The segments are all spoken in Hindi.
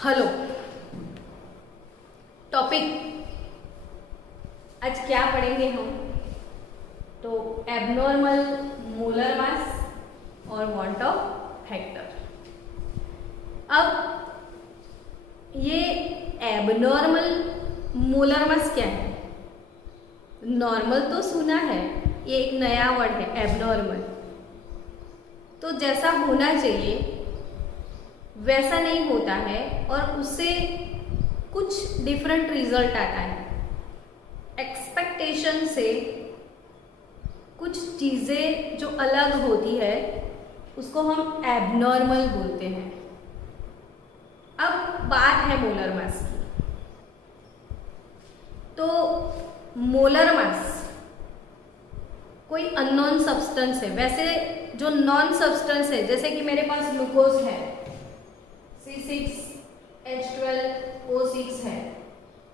हेलो। टॉपिक आज क्या पढ़ेंगे हम? तो एबनॉर्मल मोलर मास और वांट ऑफ फैक्टर। अब ये एबनॉर्मल मोलर मास क्या है? नॉर्मल तो सुना है, ये एक नया वर्ड है एबनॉर्मल। तो जैसा होना चाहिए वैसा नहीं होता है और उससे कुछ डिफरेंट रिजल्ट आता है। एक्सपेक्टेशन से कुछ चीज़ें जो अलग होती है उसको हम एबनॉर्मल बोलते हैं। अब बात है मोलर मास की। तो मोलर मास कोई अननोन सब्सटेंस है। वैसे जो नॉन सब्सटेंस है, जैसे कि मेरे पास ग्लूकोज है C6H12O6 है,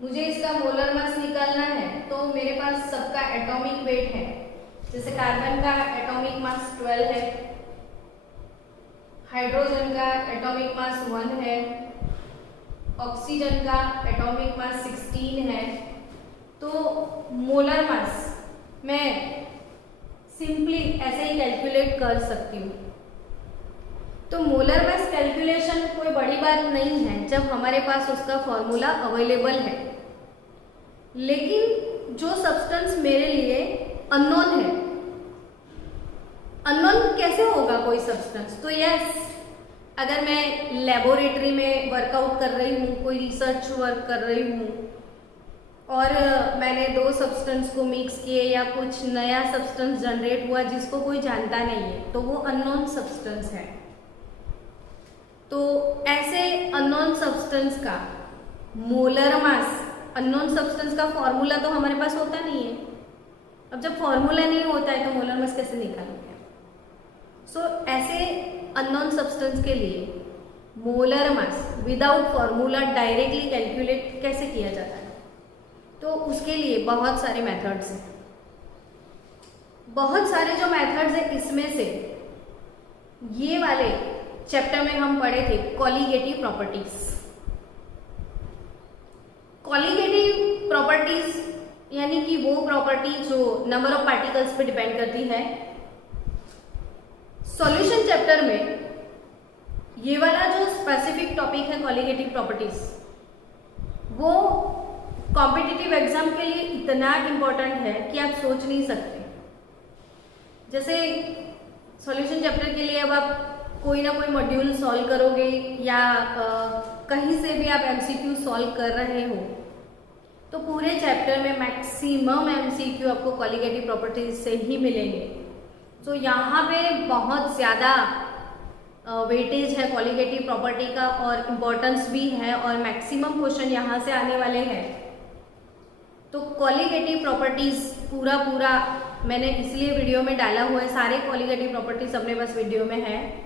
मुझे इसका मोलर मास निकालना है तो मेरे पास सबका एटॉमिक वेट है। जैसे कार्बन का एटॉमिक मास 12 है, हाइड्रोजन का एटॉमिक मास 1 है, ऑक्सीजन का एटॉमिक मास 16 है। तो मोलर मास मैं सिंपली ऐसे ही कैलकुलेट कर सकती हूँ। तो मोलर मास कैलकुलेशन कोई बड़ी बात नहीं है जब हमारे पास उसका फॉर्मूला अवेलेबल है। लेकिन जो सब्सटेंस मेरे लिए अननोन है, अननोन कैसे होगा कोई सब्सटेंस? तो यस, अगर मैं लेबोरेटरी में वर्कआउट कर रही हूँ, कोई रिसर्च वर्क कर रही हूँ और मैंने दो सब्सटेंस को मिक्स किए या कुछ नया सब्सटेंस जनरेट हुआ जिसको कोई जानता नहीं है, तो वो अननोन सब्सटेंस है। तो ऐसे अननोन सब्सटेंस का मोलर मास, अननोन सब्सटेंस का फॉर्मूला तो हमारे पास होता नहीं है। अब जब फॉर्मूला नहीं होता है तो मोलर मास कैसे निकालोगे? सो ऐसे अननोन सब्सटेंस के लिए molar mass without formula directly calculate कैसे किया जाता है? तो उसके लिए बहुत सारे मेथड्स हैं। बहुत सारे जो मेथड्स हैं, इसमें से ये वाले चैप्टर में हम पढ़े थे कॉलीगेटिव प्रॉपर्टीज। कॉलीगेटिव प्रॉपर्टीज यानी कि वो प्रॉपर्टी जो नंबर ऑफ पार्टिकल्स पे डिपेंड करती है। सॉल्यूशन चैप्टर में ये वाला जो स्पेसिफिक टॉपिक है कॉलीगेटिव प्रॉपर्टीज, वो कॉम्पिटिटिव एग्जाम के लिए इतना इम्पोर्टेंट है कि आप सोच नहीं सकते। जैसे सॉल्यूशन चैप्टर के लिए अब आप कोई ना कोई मॉड्यूल सॉल्व करोगे या कहीं से भी आप एमसीक्यू सॉल्व कर रहे हो, तो पूरे चैप्टर में मैक्सिमम एमसीक्यू आपको कॉलीगेटिव प्रॉपर्टीज से ही मिलेंगे। तो यहाँ पे बहुत ज़्यादा वेटेज है कॉलीगेटिव प्रॉपर्टी का और इम्पोर्टेंस भी है और मैक्सिमम क्वेश्चन यहाँ से आने वाले हैं। तो कॉलीगेटिव प्रॉपर्टीज पूरा मैंने इसलिए वीडियो में डाला हुआ है। सारे कॉलीगेटिव प्रॉपर्टीज अपने पास वीडियो में है,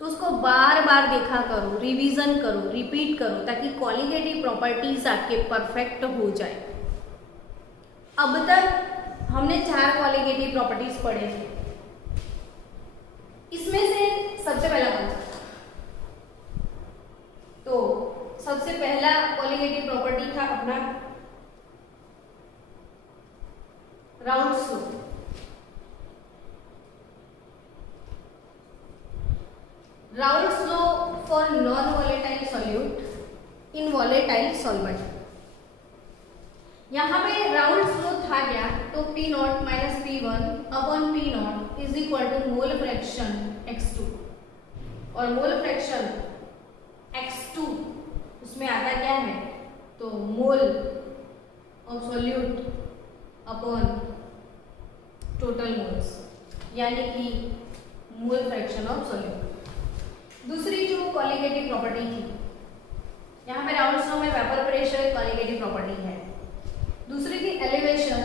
तो उसको बार बार देखा करो, रिवीजन करो, रिपीट करो, ताकि कॉलीगेटिव प्रॉपर्टीज आपके परफेक्ट हो जाए। अब तक हमने 4 कॉलीगेटिव प्रॉपर्टीज पढ़े थे। इसमें से सबसे पहला कौन सा था? तो सबसे पहला कॉलीगेटिव प्रॉपर्टी था अपना Raoult's law. Raoult's law for non volatile solute in volatile solvent. यहाँ पे राउल्ट्स लॉ था क्या? तो P naught minus P1 upon P naught is equal to mole fraction X2, और मोल फ्रैक्शन X2 उसमें आता क्या है? तो mole of solute upon total moles, यानी कि मोल फ्रैक्शन ऑफ सॉल्यूट। दूसरी जो कॉलीगेटिव प्रॉपर्टी थी, यहाँ पे राउल्ट्स लॉ में वेपर प्रेशर कॉलीगेटिव प्रॉपर्टी है। दूसरी थी एलिवेशन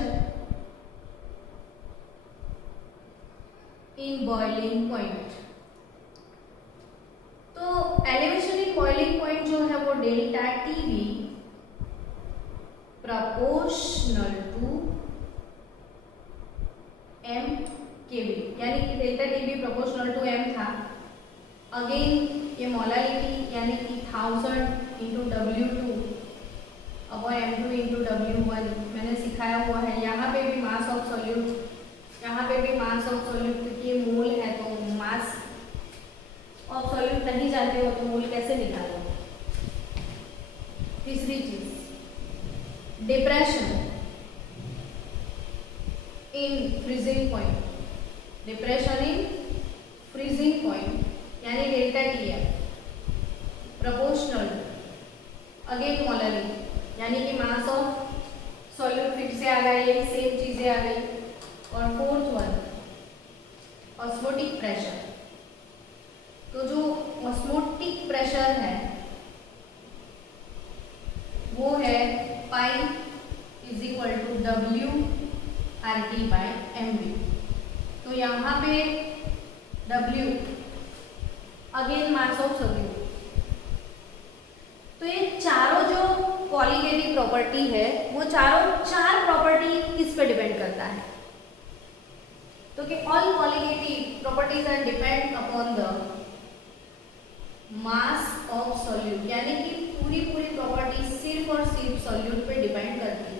इन बॉइलिंग पॉइंट। तो एलिवेशन इन बॉइलिंग पॉइंट जो है वो delta TB proportional to M KB, यानी कि delta TB proportional to M था। अगेन ये मोलारिटी यानी कि 1000 into W2 upon M2 into W1 मैंने सिखाया हुआ है। यहाँ पे भी मास ऑफ सॉल्यूट, यहाँ पे भी मास ऑफ सॉल्यूट, क्योंकि ये मोल है तो मास ऑफ सॉल्यूट नहीं जानते हो तो मोल कैसे निकालोगे। तीसरी चीज depression in freezing point, depression in freezing point यानी डेल्टा TF प्रोपोर्शनल अगेन मोलरी यानी कि मास ऑफ सॉल्यूट फिर से आ गए, यही सेम चीजें आ गई। और फोर्थ वन ऑस्मोटिक प्रेशर। तो जो ऑस्मोटिक प्रेशर है वो है pi is equal to WRT/MV। तो यहाँ पे W again mass of solute. तो ये चारों जो क्वालिटेटिव प्रॉपर्टी है वो चार प्रॉपर्टी किस पे डिपेंड करता है, तो कि all qualitative properties are depend upon the mass of solute, यानी कि पूरी प्रॉपर्टी सिर्फ और सिर्फ सॉल्यूट पे डिपेंड करती है।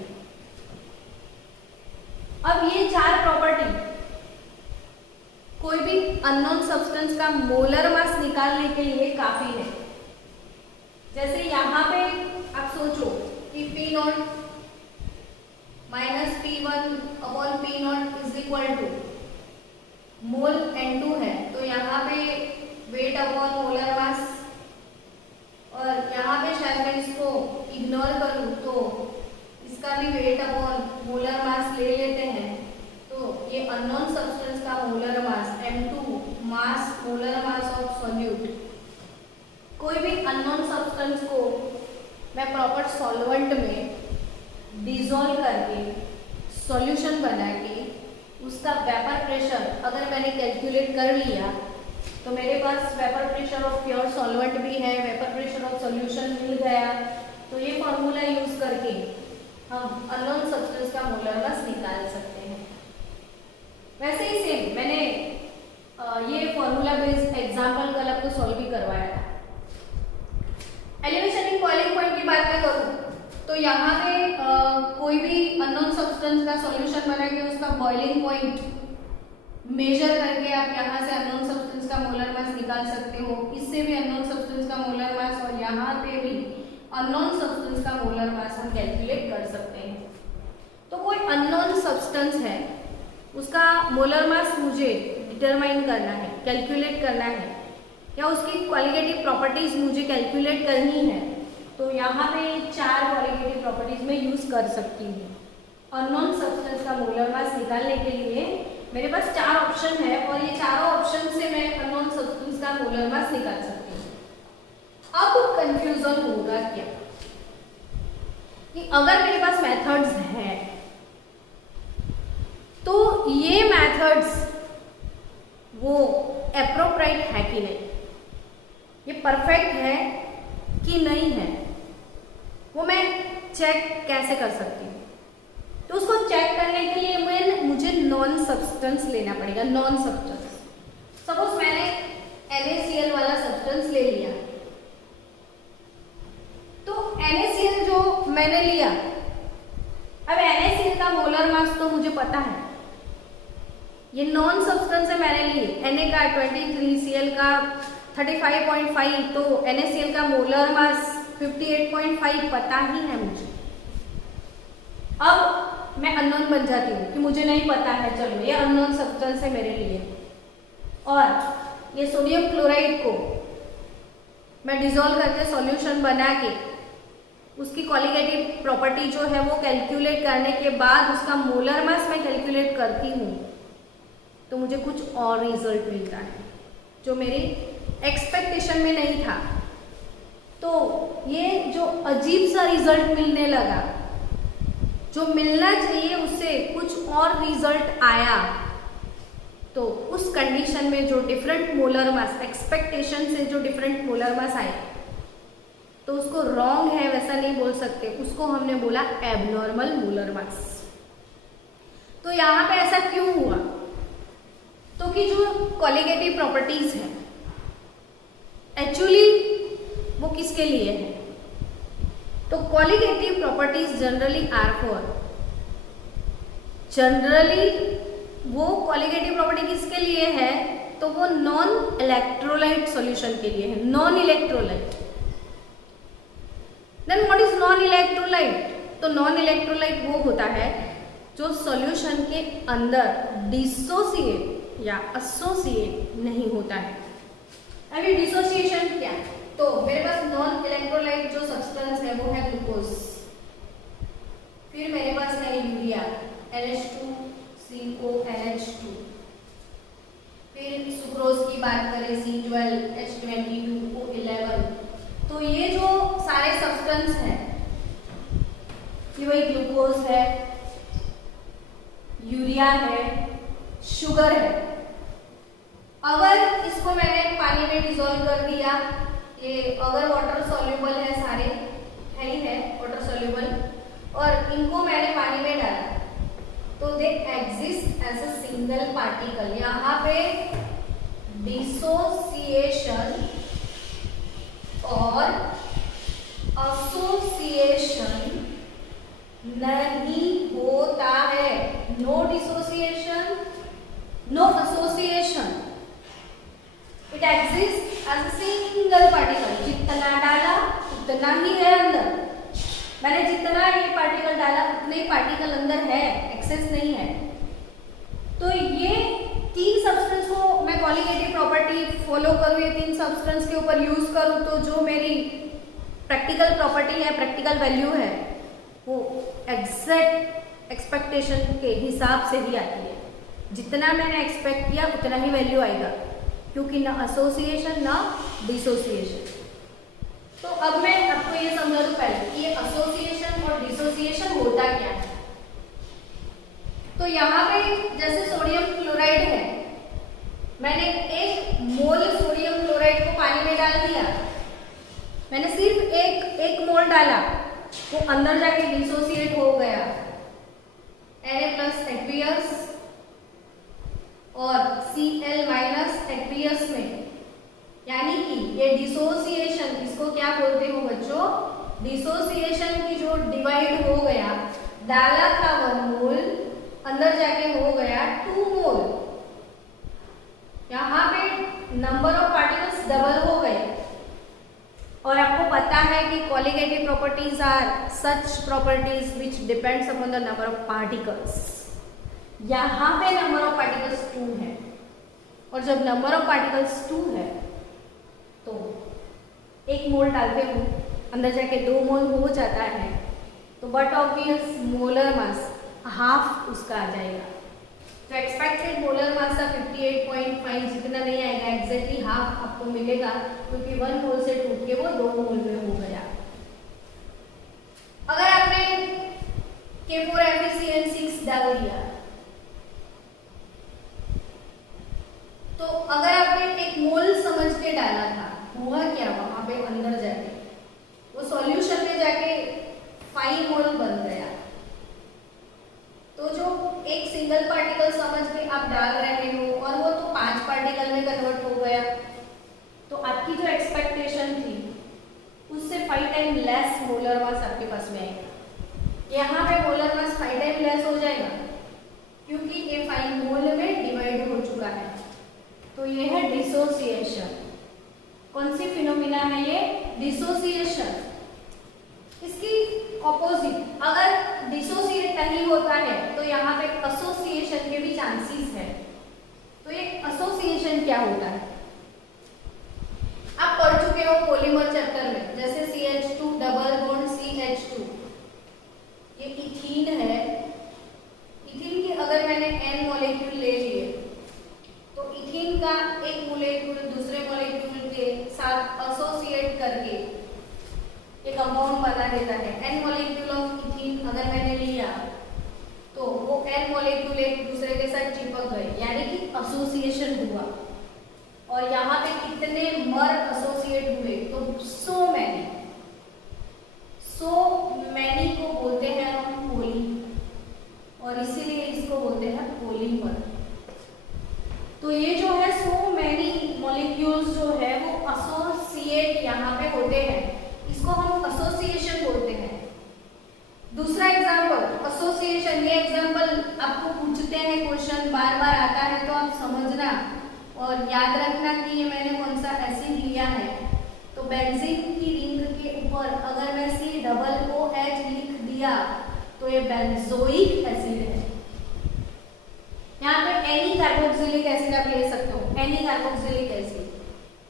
अब ये चार प्रॉपर्टी कोई भी अननोन सब्सटेंस का मोलर मास निकालने के लिए काफी है। जैसे यहाँ पे आप सोचो कि P0 minus P1 upon P0 is equal to mole N2 है, तो यहाँ पे वेट अपॉन मोलर मास, और यहाँ पे शायद मैं इसको इग्नोर करूँ तो इसका भी वेट अपॉन मोलर मास ले लेते हैं। तो ये अननोन सब्सटेंस का molar mass M2 mass molar mass of solute. कोई भी अननोन सब्सटेंस को मैं प्रॉपर सॉल्वेंट में डिसॉल्व करके सॉल्यूशन बना के उसका वेपर प्रेशर अगर मैंने कैलकुलेट कर लिया तो मेरे पास vapour pressure of pure solvent भी है, वेपर प्रेशर ऑफ सॉल्यूशन मिल गया। तो ये फॉर्मूला यूज करके हम अननोन सब्सटेंस का मोलर मास निकाल सकते हैं। वैसे ही सेम मैंने ये फॉर्मूला बेस्ड एग्जाम्पल कल आपको सॉल्व भी करवाया था। एलिवेशन इन बॉइलिंग पॉइंट की बात मैं करूँ तो यहाँ पे कोई भी अननोन सब्सटेंस का सॉल्यूशन बना के उसका बॉइलिंग पॉइंट मेजर करके आप यहाँ से अननोन सब्सटेंस का मोलर मास निकाल सकते हो। इससे भी अननोन सब्सटेंस का मोलर मास और यहाँ पे भी अननोन सब्सटेंस का मोलर मास हम कैलकुलेट कर सकते हैं। तो कोई अननोन सब्सटेंस है उसका मोलर मास मुझे डिटरमाइन करना है, कैलकुलेट करना है, या उसकी क्वालिटेटिव प्रॉपर्टीज मुझे कैलकुलेट करनी है, तो यहाँ पे चार क्वालिटेटिव प्रॉपर्टीज में यूज कर सकती हूँ। अननोन सब्सटेंस का मोलर मास निकालने के लिए मेरे पास चार ऑप्शन है और ये चारों ऑप्शन से मैं अननोन सब्सटेंस का मोलर मास निकाल सकती हूँ। अब कंफ्यूजन होगा क्या कि अगर मेरे पास मेथड्स हैं तो ये मेथड्स वो एप्रोप्रिएट है कि नहीं, ये परफेक्ट है कि नहीं है, वो मैं चेक कैसे कर सकती हूँ। तो उसको चेक करने के लिए मुझे नॉन सब्सटेंस लेना पड़ेगा। नॉन सब्सटेंस, सपोज मैंने NaCl वाला सब्सटेंस ले लिया, तो NaCl जो मैंने लिया, अब NaCl का मोलर मास तो मुझे पता है, ये नॉन सब्सटेंस है मैंने लिए Na का 23, Cl का 35.5, तो NaCl का मोलर मास 58.5 पता ही है मुझे। अब मैं अननोन बन जाती हूँ कि मुझे नहीं पता है, चलो ये अननोन सब्सटेंस है मेरे लिए, और ये सोडियम क्लोराइड को मैं डिसॉल्व करके सॉल्यूशन बना के उसकी क्वालिटेटिव प्रॉपर्टी जो है वो कैलकुलेट करने के बाद उसका मोलर मास मैं कैलकुलेट करती हूँ, तो मुझे कुछ और रिजल्ट मिलता है जो मेरी एक्सपेक्टेशन में नहीं था। तो ये जो अजीब सा रिजल्ट मिलने लगा, जो मिलना चाहिए उससे कुछ और रिजल्ट आया, तो उस कंडीशन में जो डिफरेंट मोलर मास, एक्सपेक्टेशन से जो डिफरेंट मोलर मास आए, तो उसको रॉन्ग है वैसा नहीं बोल सकते, उसको हमने बोला एबनॉर्मल मोलर मास। तो यहाँ पे ऐसा क्यों हुआ? तो कि जो क्वालिटेटिव प्रॉपर्टीज है एक्चुअली वो किसके लिए है? तो colligative properties generally are for, generally वो कॉलिगेटिव प्रॉपर्टी किसके लिए है, तो वो नॉन इलेक्ट्रोलाइट सॉल्यूशन के लिए है, non electrolyte. Then what is non electrolyte, तो नॉन इलेक्ट्रोलाइट वो होता है जो सॉल्यूशन के अंदर डिसोसिएट या एसोसिएट नहीं होता है। अभी डिसोसिएशन क्या, तो मेरे पास नॉन इलेक्ट्रोलाइट जो सब्सटेंस है वो है ग्लूकोज, फिर मेरे पास है यूरिया NH2CONH2, फिर सुक्रोज की बात करें C12H22O11। तो ये जो सारे सब्सटेंस हैं कि वही ग्लूकोज है, यूरिया है, शुगर है। अगर इसको मैंने पानी में डिसॉल्व कर दिया, ये अगर वाटर सॉल्युबल है, सारे है ही है वाटर सॉल्युबल, और इनको मैंने पानी में डाला तो they exist as a single particle. यहाँ पे डिसोसिएशन और एसोसिएशन नहीं होता है, no dissociation no association, it exist as a single particle. जितना डाला उतना ही है अंदर, मैंने जितना ये पार्टिकल डाला उतने ही पार्टिकल अंदर है, एक्सेस नहीं है। तो ये तीन सब्सटेंस को मैं कॉलिगेटिव प्रॉपर्टी फॉलो करूँ, ये तीन सब्सटेंस के ऊपर यूज करूँ, तो जो मेरी प्रैक्टिकल प्रॉपर्टी है, प्रैक्टिकल वैल्यू है, वो एग्जैक्ट एक्सपेक्टेशन के हिसाब से ही आती है। जितना मैंने एक्सपेक्ट किया उतना ही वैल्यू आएगा, क्योंकि ना एसोसिएशन ना डिसोसिएशन। तो अब मैं आपको ये समझा दूं पहले कि ये एसोसिएशन और डिसोसिएशन होता क्या है। तो यहाँ पे जैसे सोडियम क्लोराइड है, मैंने 1 मोल सोडियम क्लोराइड को पानी में डाल दिया, मैंने सिर्फ एक मोल डाला, वो अंदर जाके डिसोसिएट हो गया Na+H और Cl- H में, यानी कि ये डिसोसिएशन, इसको क्या बोलते हो बच्चों, डिसोसिएशन की जो डिवाइड हो गया, डाला था 1 मोल, अंदर जाके हो गया 2 मोल। यहाँ पे नंबर ऑफ पार्टिकल्स डबल हो गए। और आपको पता है कि colligative properties are such properties which depends upon the number of particles. यहाँ पे नंबर ऑफ पार्टिकल्स 2 है, और जब नंबर ऑफ पार्टिकल्स 2 है तो 1 मोल डालते हो, अंदर जाके 2 मोल हो जाता है, तो but obvious molar mass half उसका आ जाएगा। तो एक्सपेक्टेड मोलर मास का 58.5 जितना नहीं आएगा, एग्जैक्टली हाफ आपको मिलेगा, क्योंकि 1 मोल से टूट के वो 2 मोल में हो गया। अगर आपने K4FeCN6 डाल दिया, तो अगर आपने 1 मोल समझ के डाला था, हुआ क्या वहां पे अंदर जाके वो सॉल्यूशन में जाके 5 मोल बन गया। तो जो एक सिंगल पार्टिकल समझ के आप डाल रहे हो और वो तो 5 पार्टिकल में कन्वर्ट हो गया, तो आपकी जो एक्सपेक्टेशन थी उससे 5 टाइम लेस मोलर मास आपके पास में आएगा। यहाँ पे मोलर मास 5 टाइम लेस हो जाएगा, क्योंकि ये 5 मोल में डिवाइड हो चुका है। तो ये है डिसोसिएशन। कौन सी फिनोमिना है ये, डिसोसिएशन। इसकी ऑपोजिट, अगर डिसोसिएट नहीं होता है तो यहाँ पे एसोसिएशन के भी चांसेस है। तो ये एसोसिएशन क्या होता है, आप पढ़ चुके हो पॉलीमर चैप्टर में, जैसे CH2 डबल बॉन्ड CH2, ये इथीन है। इथीन के अगर मैंने N मॉलिक्यूल ले लिए, तो इथीन का एक मॉलिक्यूल दूसरे मॉलिक्यूल के साथ एसोसिएट करके एक कंपाउंड बना देता है। N मॉलिक्यूल ऑफ इथीन अगर मैंने लिया, तो वो N मॉलिक्यूल एक दूसरे के साथ चिपक गए, यानी कि एसोसिएशन हुआ। और यहाँ पे कितने मर एसोसिएट हुए, तो सो मैनी को बोलते हैं हम पोली, और इसीलिए इसको बोलते हैं पॉलीमर। तो ये जो है सो मैनी मॉलिक्यूल्स जो है वो एसोसिएट यहाँ पे होते हैं, इसको हम एसोसिएशन बोलते हैं। दूसरा एग्जाम्पल एसोसिएशन। ये एग्जाम्पल आपको पूछते हैं, क्वेश्चन बार बार आता है, तो आप समझना और याद रखना कि ये मैंने कौन सा एसिड लिया है। तो बेंजीन की रिंग के ऊपर अगर मैं COOH लिख दिया तो ये बेंजोइक एसिड है। यहाँ पे एनी कार्बोक्सिलिक एसिड आप ले सकते हो, एनी कार्बोक्सिलिक एसिड।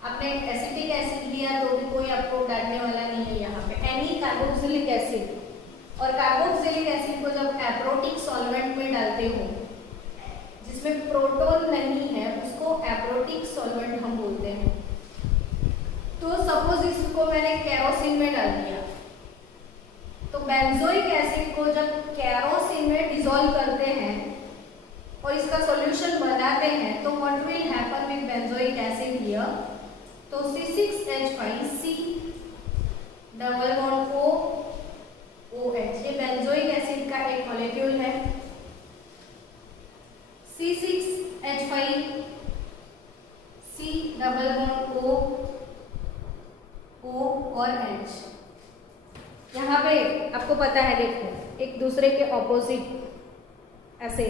आपने एसिटिक एसिड लिया तो भी कोई आपको डांटने वाला नहीं है। यहाँ पे एनी कार्बोक्सिलिक एसिड। और कार्बोक्सिलिक एसिड को जब एप्रोटिक सॉल्वेंट में डालते हो जिसमें प्रोटॉन नहीं है उसको एप्रोटिक सॉल्वेंट हम बोलते हैं। तो सपोज इसको मैंने केरोसिन में डाल दिया, तो बेंजोइक एसिड को जब केरोसिन में डिसॉल्व करते हैं और इसका सॉल्यूशन बनाते हैं तो what will happen with benzoic acid here. तो C6H5 डबल बॉन्ड OH, ये बेंजोइक एसिड का एक मॉलिक्यूल है। C6H5 C double bond O और H। यहाँ पे आपको पता है, देखो एक दूसरे के ऑपोजिट ऐसे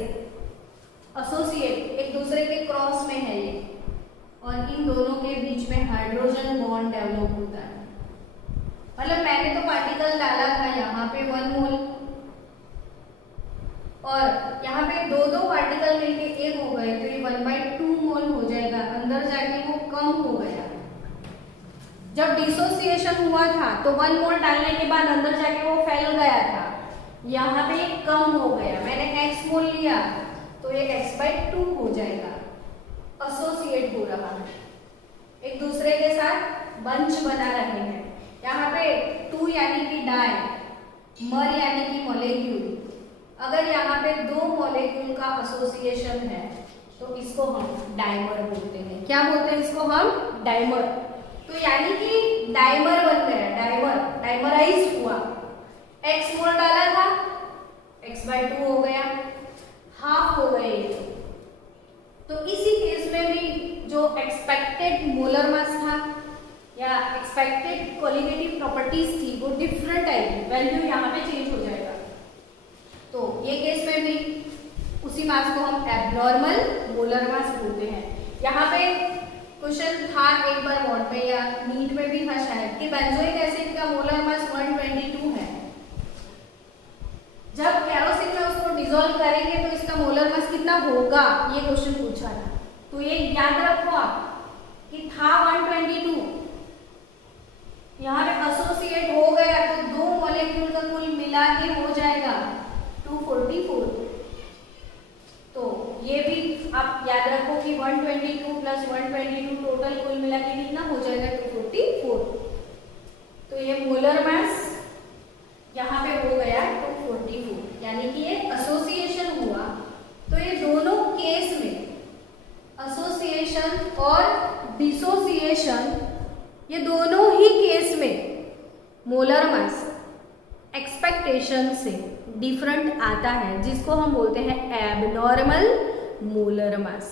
एसोसिएट, एक दूसरे के क्रॉस में है ये, और इन दोनों के बीच में हाइड्रोजन बॉन्ड डेवलप होता है। मतलब मैंने तो पार्टिकल डाला था यहाँ पे 1 मोल, और यहाँ पे दो पार्टिकल मिलके एक हो गए, तो ये 1/2 मोल हो जाएगा। अंदर जाके वो कम हो गया। जब डिसोसिएशन हुआ था तो 1 मोल डालने के बाद अंदर जाके वो फैल गया था, यहाँ पे कम हो गया। मैंने x मोल लिया तो ये x/2 हो जाएगा। एसोसिएट हो रहा है, एक दूसरे के साथ बंच बना रहे हैं। यहाँ पे 2 यानी कि डाई, मर यानी कि मॉलिक्यूल। अगर यहाँ पे 2 मॉलिक्यूल का एसोसिएशन है तो इसको हम डाइमर बोलते हैं। क्या बोलते हैं इसको हम? डाइमर। तो यानी कि डाइमर बन गया, डाइमराइज हुआ। x मोल डाला था, x/2 हो गया, हाफ हो गए। तो इसी केस में भी जो एक्सपेक्टेड मोलर मास था या एक्सपेक्टेड कोलिगेटिव प्रॉपर्टीज थी वो डिफरेंट आएगी, वैल्यू यहाँ पे चेंज हो जाएगा। तो ये केस में भी उसी मास को हम एब्नॉर्मल मोलर मास बोलते हैं। यहाँ पे क्वेश्चन था एक बार बोर्ड में या नीट में भी था शायद कि बेंजोइक एसिड का मोलर मास 122 है। जब केरोसिन में उसको डिसॉल्व करेंगे तो इसका मोलर मास कितना होगा, ये क्वेश्चन पूछा था। तो ये याद रखो आप कि था 122, यहाँ पे एसोसिएट हो गया तो 2 मॉलिक्यूल का कुल मिला के हो जाएगा 244। तो ये भी आप याद रखो कि 122 प्लस 122 टोटल कुल मिला के कितना हो जाएगा 244। तो ये मोलर मास यहाँ पे हो गया 244, यानी कि ये एसोसिएशन हुआ। तो ये दोनों केस में एसोसिएशन और डिसोसिएशन, ये दोनों ही केस में मोलर मास एक्सपेक्टेशन से डिफरेंट आता है, जिसको हम बोलते हैं एबनॉर्मल मोलर मास।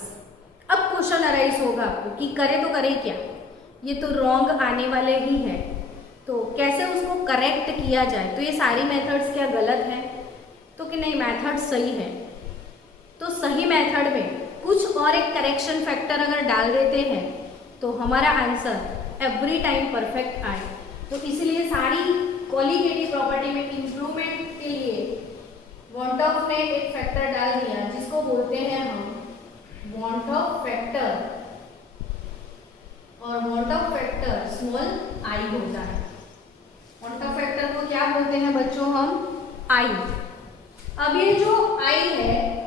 अब क्वेश्चन अराइज होगा आपको कि करे तो करे क्या, ये तो रॉन्ग आने वाले ही है, तो कैसे उसको करेक्ट किया जाए। तो ये सारी मेथड्स क्या गलत है? तो कि नहीं, मेथड सही है। तो सही मेथड में कुछ और एक करेक्शन फैक्टर अगर डाल देते हैं तो हमारा आंसर एवरी टाइम परफेक्ट आए। तो इसलिए सारी कोलिगेटिव प्रॉपर्टी में इंप्रूवमेंट के लिए वॉन्ट ऑफ ने एक फैक्टर डाल दिया जिसको बोलते हैं हम वॉन्ट ऑफ फैक्टर, और want of factor small I होता है। वॉन्ट ऑफ फैक्टर को क्या बोलते हैं बच्चों? हम आई। अब ये जो आई है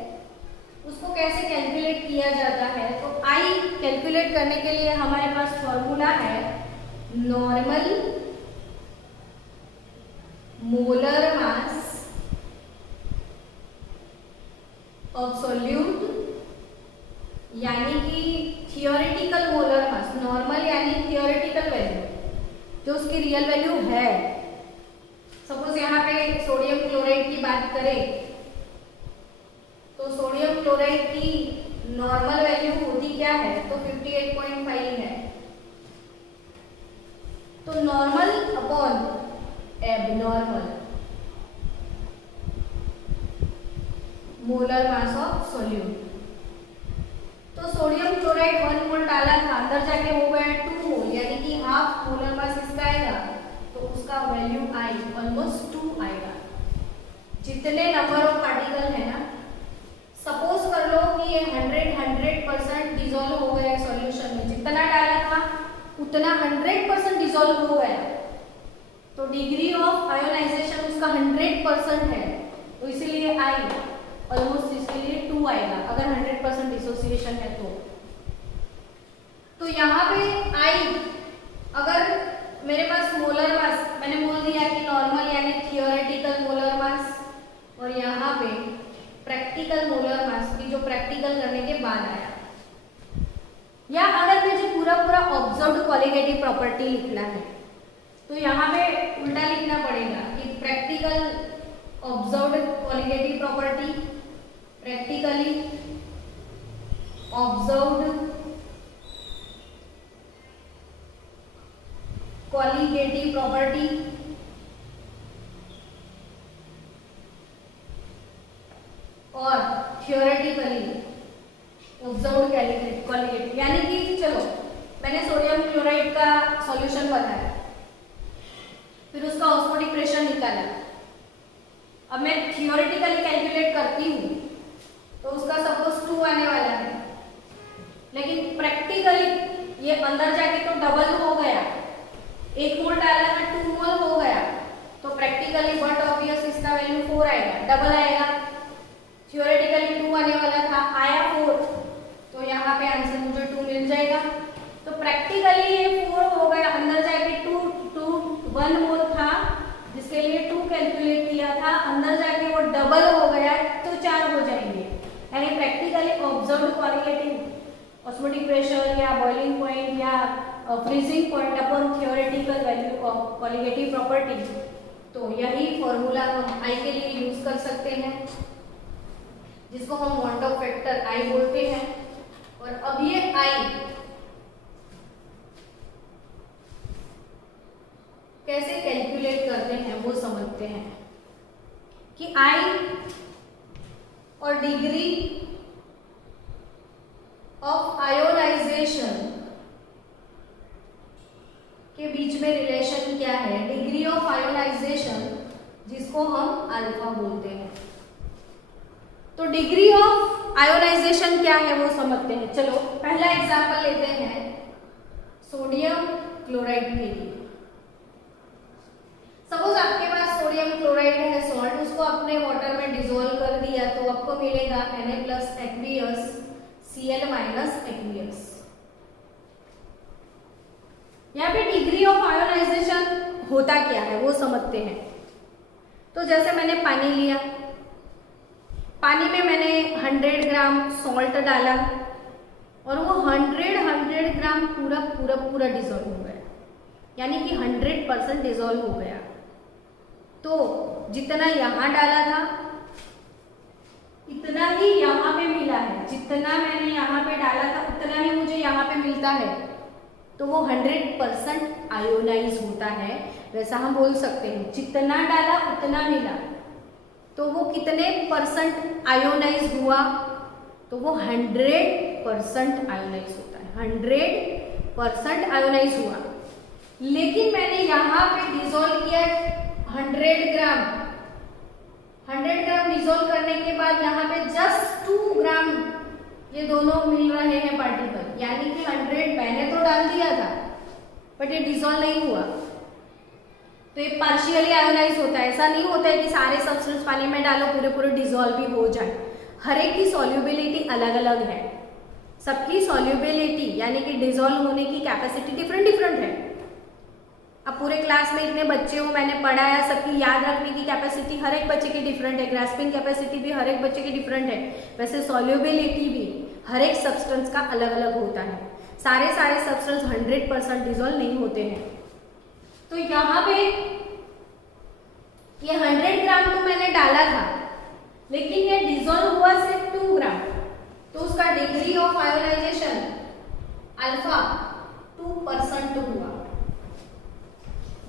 उसको कैसे कैलकुलेट किया जाता है? तो आई कैलकुलेट करने के लिए हमारे पास फॉर्मूला है normal molar mass of solute, यानी कि थियोरेटिकल मोलर मास। नॉर्मल यानी थियोरेटिकल वैल्यू, जो उसकी रियल वैल्यू है। सपोज यहाँ पे सोडियम क्लोराइड की बात करें तो सोडियम क्लोराइड की नॉर्मल वैल्यू होती क्या है? तो 58.5 है। तो normal upon abnormal, molar mass of solute. तो सोडियम क्लोराइड 1 मोल डाला था, अंदर जाके हो गया 2 मोल, यानी कि हाफ मोलर मास इसका आएगा, तो उसका वैल्यू आई ऑलमोस्ट 2 आएगा। जितने नंबर ऑफ पार्टिकल है ना, सपोज कर लो कि ये 100% डिसॉल्व हो गया सॉल्यूशन में, जितना डाला था उतना 100% डिसॉल्व हो गया, तो डिग्री ऑफ आयोनाइजेशन उसका 100% है, तो इसीलिए आई ऑलमोस्ट इसके लिए 2 आएगा अगर 100% डिसोसिएशन है तो यहाँ पे आई, अगर मेरे पास मोलर मास मैंने बोल दिया कि नॉर्मल यानी थियोरेटिकल मोलर मास, और यहाँ पे प्रैक्टिकल मोलर मास की जो प्रैक्टिकल करने के बाद आया, या अगर मुझे पूरा ऑब्जर्व्ड क्वालिटेटिव प्रॉपर्टी लिखना है तो यहाँ पे उल्टा लिखना पड़ेगा कि practical observed qualitative property, practically observed qualitative property और थियोरेटिकली ऑब्जर्व्ड क्वालिटेटिव। यानी कि चलो मैंने सोडियम क्लोराइड का सॉल्यूशन बनाया, फिर उसका ऑस्मोटिक प्रेशर निकाला, अब मैं थियोरेटिकली कैलकुलेट करती हूँ तो उसका सपोज 2 आने वाला है, लेकिन प्रैक्टिकली ये अंदर जाके तो डबल हो गया, 1 मोल डाला था 2 मोल हो गया, तो प्रैक्टिकली बट ऑब्वियस इसका वैल्यू 4 आएगा, डबल आएगा। थियोरेटिकली 2 आने वाला था, आया 4, तो यहाँ पे आंसर मुझे 2 मिल जाएगा। तो प्रैक्टिकली ये 4 हो गया, अंदर जाके 1 मोल था जिसके लिए 2 कैलकुलेट किया था, अंदर जाके वो डबल हो गया तो 4 हो जाएंगे। यानी practically observed qualitative osmotic pressure या बॉइलिंग पॉइंट या freezing point upon theoretical value of qualitative property, तो यही फॉर्मूला हम आई के लिए यूज कर सकते हैं, जिसको हम मॉन्ट ऑफ फैक्टर आई बोलते हैं। और अब ये आई कैसे कैलकुलेट करते हैं वो समझते हैं कि आई और डिग्री ऑफ आयोनाइजेशन के बीच में रिलेशन क्या है। डिग्री ऑफ आयोनाइजेशन जिसको हम अल्फा बोलते हैं, तो डिग्री ऑफ आयोनाइजेशन क्या है वो समझते हैं। चलो पहला एग्जांपल लेते हैं सोडियम क्लोराइड के लिए। सपोज आपके पास सोडियम क्लोराइड है सॉल्ट, उसको आपने वाटर में डिसॉल्व कर दिया तो आपको मिलेगा Na+ aqueous Cl- aqueous। यहाँ पे डिग्री ऑफ आयोनाइजेशन होता क्या है वो समझते हैं। तो जैसे मैंने पानी लिया, पानी में मैंने 100 ग्राम सॉल्ट डाला और वो 100 ग्राम पूरा डिसॉल्व हो गया, यानी कि 100% डिसॉल्व हो गया। तो जितना यहाँ डाला था इतना ही यहाँ पे मिला है, जितना मैंने यहाँ पे डाला था उतना ही मुझे यहाँ पे मिलता है, तो वो 100% आयोनाइज होता है। वैसा हम बोल सकते हैं जितना डाला उतना मिला, तो वो कितने परसेंट आयोनाइज हुआ, तो वो 100% आयोनाइज होता है, 100% आयोनाइज हुआ। लेकिन मैंने यहाँ पे डिसॉल्व किया 100 ग्राम डिसॉल्व करने के बाद यहाँ पे जस्ट 2 ग्राम ये दोनों मिल रहे हैं पार्टिकल, यानी कि 100 मैंने तो डाल दिया था बट ये डिसॉल्व नहीं हुआ, तो ये पार्शियली आयोनाइज होता है। ऐसा नहीं होता है कि सारे सब्सटेंस पानी में डालो पूरे डिसॉल्व भी हो जाए। हर एक की सॉल्युबिलिटी अलग अलग है, सबकी सॉल्युबिलिटी यानी कि डिसॉल्व होने की कैपेसिटी डिफरेंट है। अब पूरे क्लास में इतने बच्चे हो, मैंने पढ़ाया, सबकी याद रखने की कैपेसिटी हर एक बच्चे की डिफरेंट है, ग्रास्पिंग कैपेसिटी भी हर एक बच्चे की डिफरेंट है। वैसे सॉल्युबिलिटी भी हर एक सब्सटेंस का अलग अलग होता है। सारे सब्सटेंस 100% डिसॉल्व नहीं होते हैं। तो यहाँ पे ये 100 ग्राम तो मैंने डाला था, लेकिन ये डिसॉल्व हुआ सिर्फ 2 ग्राम, तो उसका डिग्री ऑफ आयोनाइजेशन अल्फा 2% हुआ।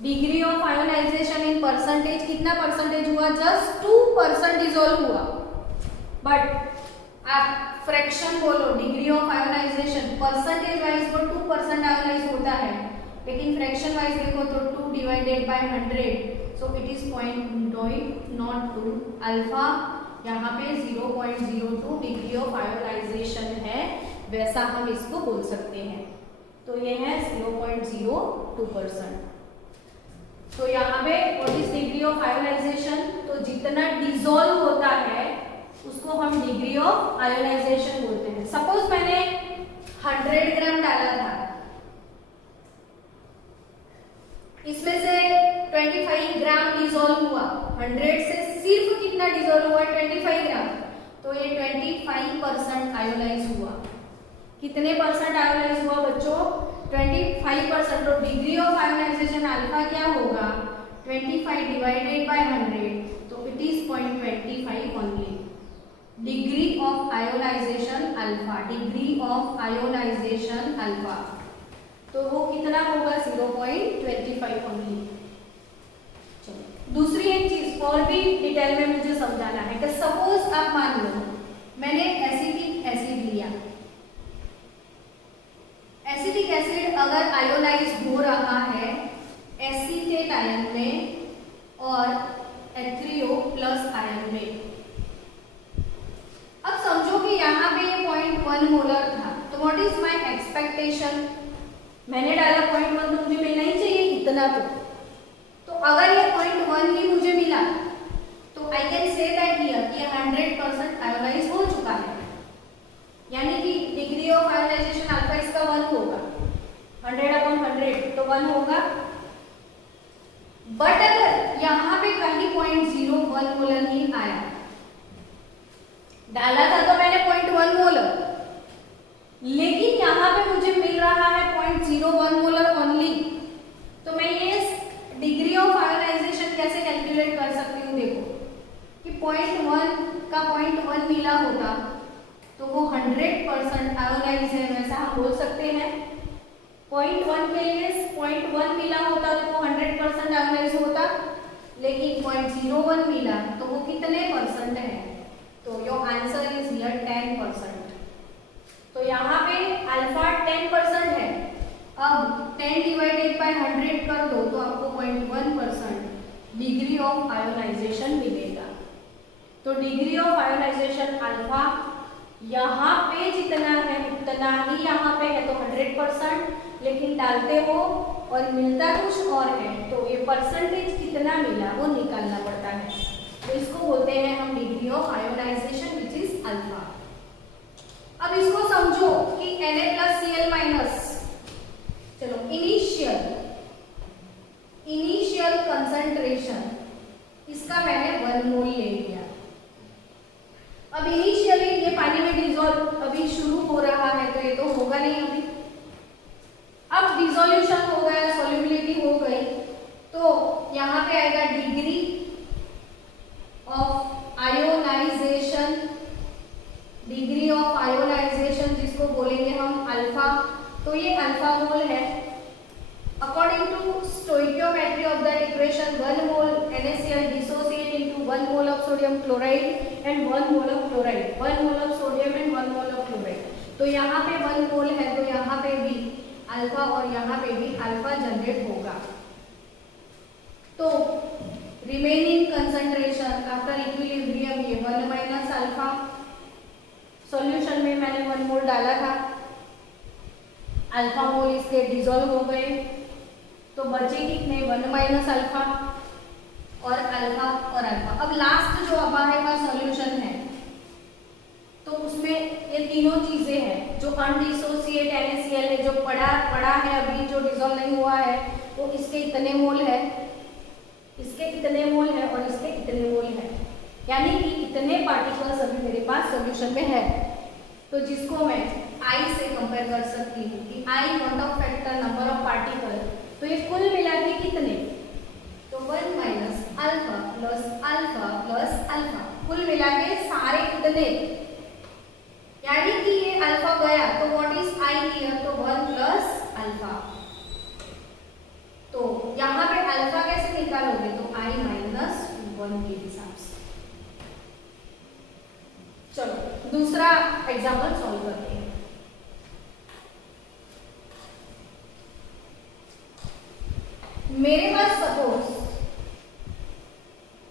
Degree of ionization in percentage कितना परसेंटेज हुआ, जस्ट 2% डिसॉल्व हुआ। बट आप फ्रैक्शन बोलो, degree of ionization, percentage wise वो 2% आयोनाइज होता है, लेकिन फ्रैक्शन वाइज देखो तो 2 divided by 100, so it is 0.02 alpha, यहाँ पे 0.02 डिग्री ऑफ आयोनाइजेशन है, वैसा हम इसको बोल सकते हैं। तो ये है 0.02%। तो यहाँ पे what is degree of ionization, तो जितना डिसॉल्व होता है उसको हम डिग्री ऑफ आयोनाइजेशन बोलते हैं। सपोज मैंने 100 ग्राम डाला था, इसमें से 25 ग्राम डिसॉल्व हुआ, 100 से सिर्फ कितना डिसॉल्व हुआ, 25 ग्राम, तो ये 25% आयोनाइज हुआ। कितने परसेंट आयोनाइज हुआ बच्चों, 25%। तो डिग्री ऑफ आयोनाइजेशन अल्फा क्या होगा, 25 डिवाइडेड बाय 100, तो it is 0.25 only. Degree of ionization alpha, degree of ionization alpha, तो वो कितना होगा, 0.25 ओनली। दूसरी एक चीज और भी डिटेल में मुझे समझाना है कि सपोज आप मान लो मैंने एसिटिक एसिड लिया, एसिटिक एसिड अगर आयोनाइज हो रहा है एसीटेट आयन में और H3O प्लस आयन में, अब समझो कि यहाँ पे ये 0.1 मोलर था, तो व्हाट इज माय एक्सपेक्टेशन, मैंने डाला 0.1 तो मुझे मिलना ही चाहिए इतना। तो अगर ये 0.1 ही मुझे मिला तो I can say that here कि 100% आयोनाइज हो चुका है, यानी कि डिग्री ऑफ आयोनाइजेशन अल्फा इसका 1 होगा, 100/100 तो 1 होगा। बट अगर यहाँ पे कहीं 0.01 मोलर ही आया, डाला था तो मैंने 0.1 मोलर, लेकिन यहाँ पे मुझे मिल रहा है 0.01 मोलर ओनली, तो मैं ये डिग्री ऑफ आयोनाइजेशन कैसे कैलकुलेट कर सकती हूँ, देखो कि 0.1 का 0.1 मिला होता तो वो 100% आयोनाइज है, वैसा हम बोल सकते हैं। 0.1 के लिए 0.1 मिला होता तो वो 100% आयोनाइज होता, लेकिन 0.01 मिला तो वो कितने परसेंट है, तो योर आंसर इज हियर 10%। तो यहाँ पे अल्फा 10% है, अब 10 डिवाइडेड बाय 100 कर दो तो आपको 0.1% डिग्री ऑफ आयोनाइजेशन मिलेगा। तो डिग्री ऑफ आयोनाइजेशन अल्फा यहाँ पे जितना है उतना ही यहाँ पे है, तो 100%, लेकिन डालते हो और मिलता कुछ और है, तो ये परसेंटेज कितना मिला वो निकालना पड़ता है, तो इसको बोलते हैं हम degree of ionization which is alpha. अब इसको समझो कि Na+Cl-, चलो इनिशियल कंसंट्रेशन इसका मैंने 1 मोल ले लिया। अब इनिशियली ये पानी में डिसॉल्व अभी शुरू हो रहा है, तो ये तो होगा नहीं अभी। अब डिसोल्यूशन हो गया, सॉल्युबिलिटी हो गई, तो यहाँ पे आएगा degree of ionization, degree of ionization जिसको बोलेंगे हम अल्फा, तो ये अल्फा मोल है। According to stoichiometry of that equation 1 mole NaCl dissociate into 1 mole of sodium chloride and 1 mole of chloride, 1 mole of sodium and 1 mole of chloride। तो यहाँ पे 1 मोल है, तो यहाँ पे भी अल्फा और यहाँ पे भी अल्फा जनरेट होगा। तो रिमेनिंग कंसंट्रेशन आफ्टर इक्विलिब्रियम ये 1 माइनस अल्फा, सॉल्यूशन में मैंने 1 मोल डाला था, अल्फा मोल इसके डिसॉल्व हो गए, तो बचे कितने 1 माइनस अल्फा और अल्फा और अल्फा। अब लास्ट जो अब आएगा सॉल्यूशन है, तो उसमें ये तीनों चीजें हैं, जो अनडिसोसिएट NaCl है, जो पड़ा है अभी, जो डिसॉल्व नहीं हुआ है, वो इसके इतने मोल है, इसके इतने मोल है और इसके इतने मोल है, यानी कि इतने पार्टिकल्स अभी मेरे पास सॉल्यूशन में है। तो जिसको मैं I से कंपेयर कर सकती हूँ कि I quantum of factor number of particle, तो ये कुल मिला के कितने, तो 1 minus alpha plus alpha plus alpha, कुल मिला के सारे कितने, यानी कि ये अल्फा गया तो व्हाट इज I हियर, तो 1 प्लस अल्फा। तो यहाँ पे अल्फा कैसे निकालोगे, तो I माइनस 1 के हिसाब से। दूसरा एग्जाम्पल सॉल्व करते हैं। मेरे पास सपोज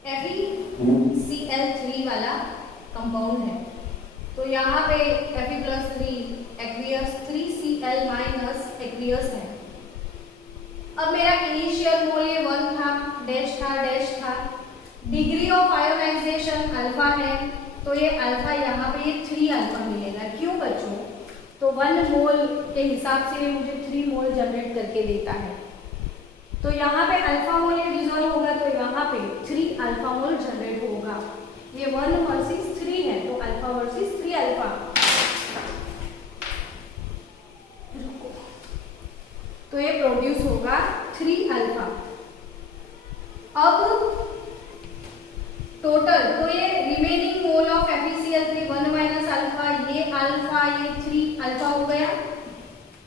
FeCl3 वाला कंपाउंड है, तो यहाँ पे Fe+3 aqueous 3Cl minus aqueous है। अब मेरा इनिशियल मोल ये 1 था, डैश था, डैश था। डिग्री ऑफ आयोनाइजेशन अल्फा है, तो ये अल्फा यहाँ पे ये 3 अल्फा मिलेगा। क्यों बच्चों? तो 1 मोल के हिसाब से ये मुझे 3 मोल जनरेट करके देता है। तो यहाँ पे अल्फा मोल ये डिसॉल्व होगा, तो यहाँ पे 3 अल्फा मोल जनरेट होगा। ये 1 वर्सेस 3 है, तो अल्फा वर्सेस 3 अल्फा। तो ये प्रोड्यूस होगा 3 अल्फा। अब टोटल, तो ये remaining mole of FeCl3 1 minus alpha, ये अल्फा, ये 3 अल्फा हो गया।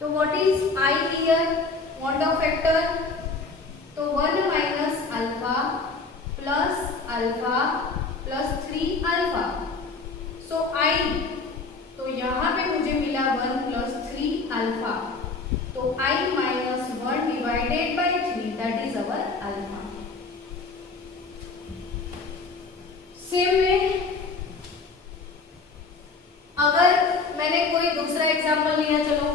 तो what is I hear? Bond of factor, तो 1 माइनस अल्फा प्लस 3 अल्फा। सो आई, तो यहाँ पे मुझे मिला 1 प्लस 3 अल्फा, तो i minus 1 divided by 3, that is our alpha. Same में अगर मैंने कोई दूसरा एग्जांपल लिया, चलो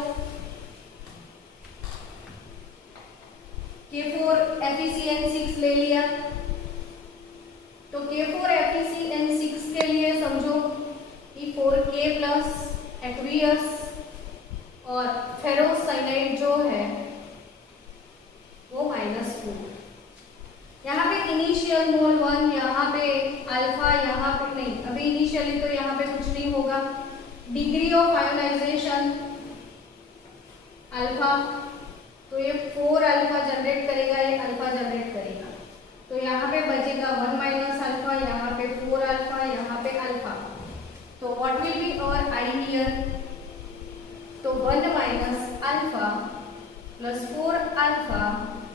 K4FeCN6 ले लिया, तो K4FeCN6 के लिए समझो कि 4K प्लस एक्वियस और फेरोसाइनाइड जो है वो -4। यहाँ पे इनिशियल मोल 1, यहाँ पे अल्फा, यहाँ पे नहीं, अभी इनिशियली तो यहाँ पे कुछ नहीं होगा। डिग्री ऑफ आयोनाइजेशन अल्फा, तो ये 4 अल्फा जनरेट करेगा, ये अल्फा जनरेट करेगा। तो यहाँ पे बचेगा 1 माइनस अल्फा, यहाँ पे 4 अल्फा, यहाँ पे अल्फा। तो what will be our I hear? तो 1 minus alpha plus 4 alpha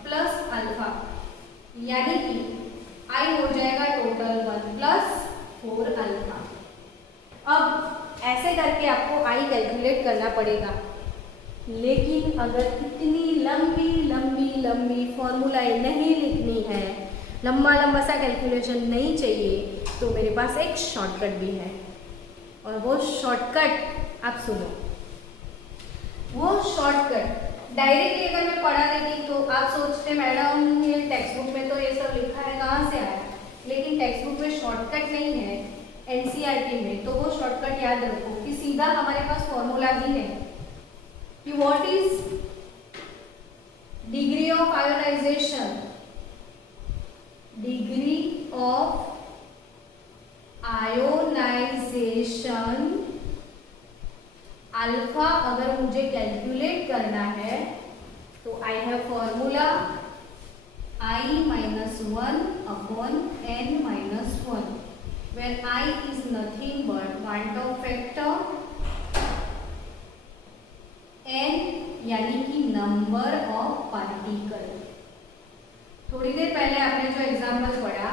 plus alpha, यानी कि आई हो जाएगा टोटल 1 प्लस 4 अल्फा। अब ऐसे करके आपको आई कैलकुलेट करना पड़ेगा, लेकिन अगर इतनी लंबी लंबी लंबी फॉर्मूलाएं नहीं लिखनी है, लंबा लंबा सा कैलकुलेशन नहीं चाहिए, तो मेरे पास एक शॉर्टकट भी है। और वो शॉर्टकट आप सुनो। वो शॉर्टकट डायरेक्टली अगर मैं पढ़ा देती तो आप सोचते मैडम ये टेक्स्ट बुक में तो ये सब लिखा है, कहाँ से आया? लेकिन टेक्स्ट बुक में शॉर्टकट नहीं है, एनसीईआरटी में। तो वो शॉर्टकट याद रखो कि सीधा हमारे पास फॉर्मूला ही है कि what is degree of ionization, degree of ionization alpha अगर मुझे कैलकुलेट करना है तो I have formula I minus 1 upon n minus 1 where I is nothing but quantum factor n यानी कि नंबर ऑफ पार्टिकल। थोड़ी देर पहले आपने जो एग्जाम्पल पढ़ा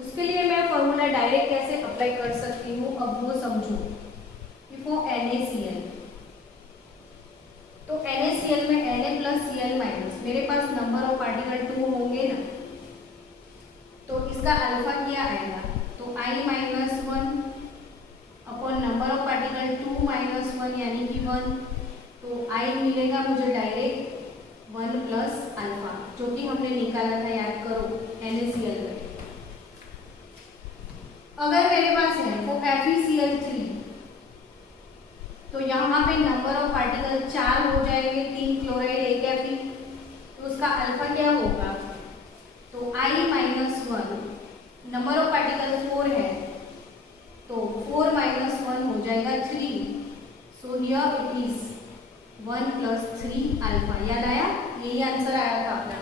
उसके लिए मैं फॉर्मूला डायरेक्ट कैसे अप्लाई कर सकती हूँ, अब वो समझो। फॉर NaCl, तो NaCl में Na प्लस Cl माइनस, मेरे पास नंबर ऑफ पार्टिकल 2 होंगे ना, तो इसका अल्फा क्या आएगा? तो I minus 1 upon number of particle 2 minus 1 यानी कि 1, तो I मिलेगा मुझे डायरेक्ट 1 प्लस अल्फा, जो कि हमने निकाला था, याद करो NaCl में। अगर मेरे पास है वो FeCl3, तो यहाँ पे नंबर ऑफ पार्टिकल 4 हो जाएंगे, 3 क्लोराइड 1 Fe, तो उसका अल्फा क्या होगा? तो I minus 1, number of particle 4 है, तो 4 माइनस 1 हो जाएगा 3, so here it is 1 plus 3 alpha. याद आया? यही आंसर आया था अपना।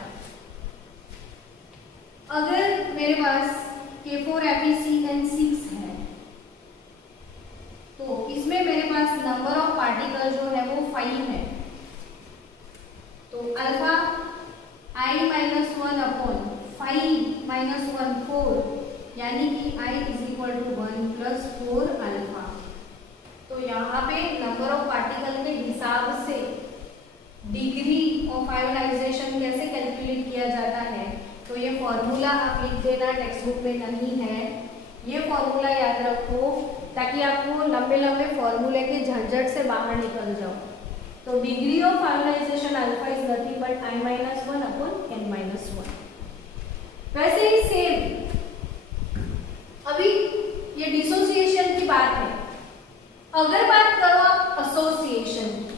अगर मेरे पास K4FeCN6 है, तो इसमें मेरे पास नंबर ऑफ पार्टिकल जो है वो 5 है, तो alpha I minus 1 upon 5 minus 1 4, यानी कि I is equal to 1 plus 4 alpha. तो यहाँ पे नंबर ऑफ पार्टिकल के हिसाब से डिग्री ऑफ आयोनाइजेशन कैसे कैलकुलेट किया जाता है, तो ये फॉर्मूला आप लिख देना, टेक्स्ट बुक में नहीं है। ये फॉर्मूला याद रखो ताकि आपको लंबे लंबे फॉर्मूले के झंझट से बाहर निकल जाओ। तो degree of ionization alpha is nothing but I-1 upon N-1। वैसे ही सेम अभी ये डिसोसिएशन की बात है। अगर बात करो आप एसोसिएशन की,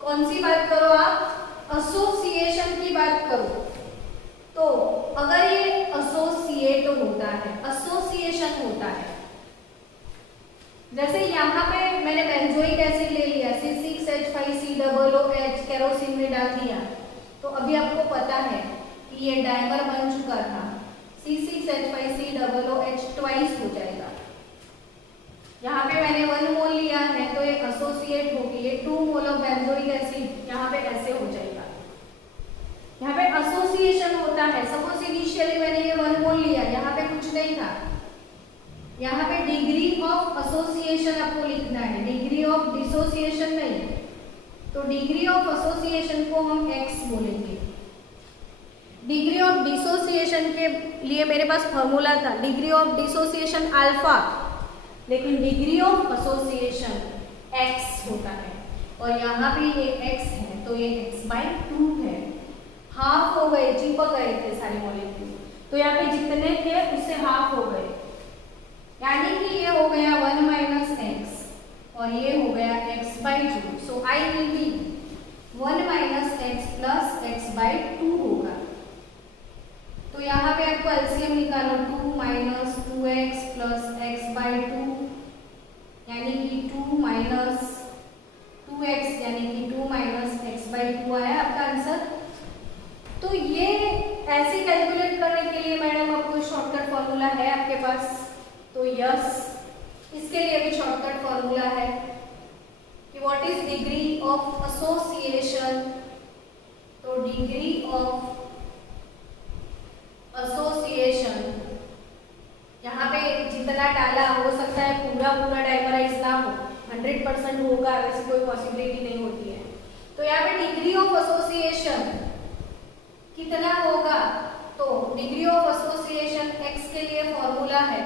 कौन सी बात करो आप? एसोसिएशन की बात करो। तो अगर ये एसोसिएट होता है, एसोसिएशन होता है, जैसे यहाँ पे मैंने बेंजोइक एसिड ले लिया, C6H5COOH केरोसिन में डाल दिया, तो अभी आपको पता है कि ये डाइमर बन चुका था, C6H5COOH ट्वाइस हो जाएगा। यहाँ पे मैंने 1 मोल लिया है तो ये एसोसिएट होगी, ये 2 मोल ऑफ बेंजोइक एसिड यहाँ पे ऐसे हो जाएगा। यहाँ पे एसोसिएशन होता है। सपोज इनिशियली मैंने ये 1 मोल लिया, यहाँ पे कुछ नहीं था, यहाँ पे डिग्री ऑफ एसोसिएशन आपको लिखना है, डिग्री ऑफ डिसोसिएशन नहीं। तो डिग्री ऑफ एसोसिएशन को हम x बोलेंगे। डिग्री ऑफ डिसोसिएशन के लिए मेरे पास फॉर्मूला था डिग्री ऑफ डिसोसिएशन अल्फा, लेकिन डिग्री ऑफ एसोसिएशन x होता है और यहाँ पे ये x है तो ये x/2 है। हाफ हो गए, चिपक गए थे सारे मॉलिक्यूल, तो यहाँ पे जितने थे उससे हाफ हो गए, यानी कि ये हो गया 1 - x और ये हो गया x/2। So I will be 1 - x plus x/2 होगा। तो यहाँ पे आपको एलसीएम निकालो, 2 - 2x प्लस x/2 यानी कि 2 - 2x यानी कि 2 - x/2 आया आपका आंसर। तो ये ऐसे कैलकुलेट करने के लिए मैडम आपको शॉर्टकट फॉर्मूला है आपके पास, तो यस इसके लिए भी शॉर्टकट फॉर्मूला है कि what is degree of association. तो डिग्री ऑफ एसोसिएशन यहाँ पे जितना डाला हो सकता है पूरा डाइमराइज ना हो, 100% होगा वैसे कोई पॉसिबिलिटी नहीं होती है। तो यहाँ पे डिग्री ऑफ एसोसिएशन कितना होगा, तो डिग्री ऑफ एसोसिएशन x के लिए फॉर्मूला है